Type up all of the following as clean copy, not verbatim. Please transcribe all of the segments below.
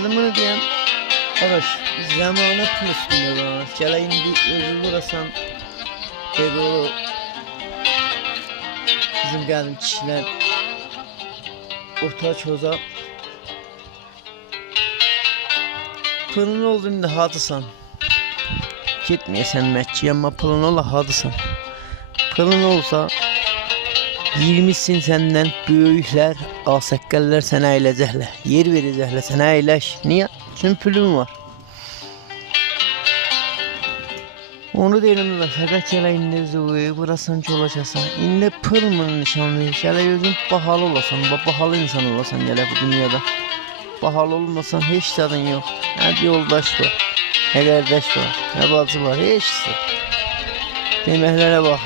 Dedim bunu diyen arkadaş zamanı pul üstünde var. Gele indi özü vurasan dedi o bizim geldim kişiler orta çoza pulun olduğunda hadısan gitmeyesen Mekke'ye ama pulun ola hadısan pulun olsa 20'sin senden büyükler asakkeller sana eyleyecekler yer verecekler sana eyleş niye? Çünkü pulun var. Onu derim da fakat gele indi zıvı burasını çolaşasan indi pıl mı nişanlı gele gözün pahalı olasan pahalı insan olasan gele bu dünyada pahalı olmasan hiç tadın yok ne yoldaş var ne kardeş var ne bacı var hiç demeklere bak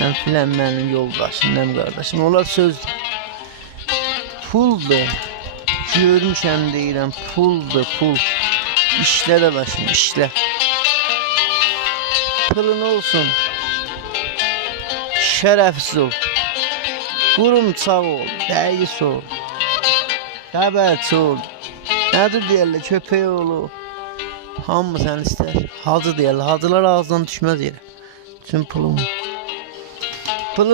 ben filan benim yoldaşım benim kardeşim onlar sözdür puldur görmüşəm deyirəm puldur pul işlə də başım işlə pulun olsun şərəfsiz ol qurumçaq ol dəyiz ol xəbərçi ol nədir deyərlər köpək oğlu hamı sən istər hacı deyərlər hacılar ağzından düşməz yerə tüm pulun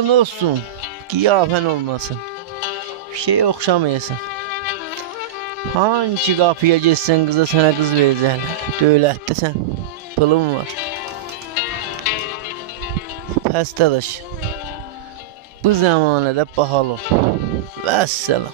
olsun qiyafən olmasın bir şey oxşamayasın hangi kapıya geçsen kıza sana kız verecekler devlette sen pulun var pes dadaş bu zamanada pahalı vesselam.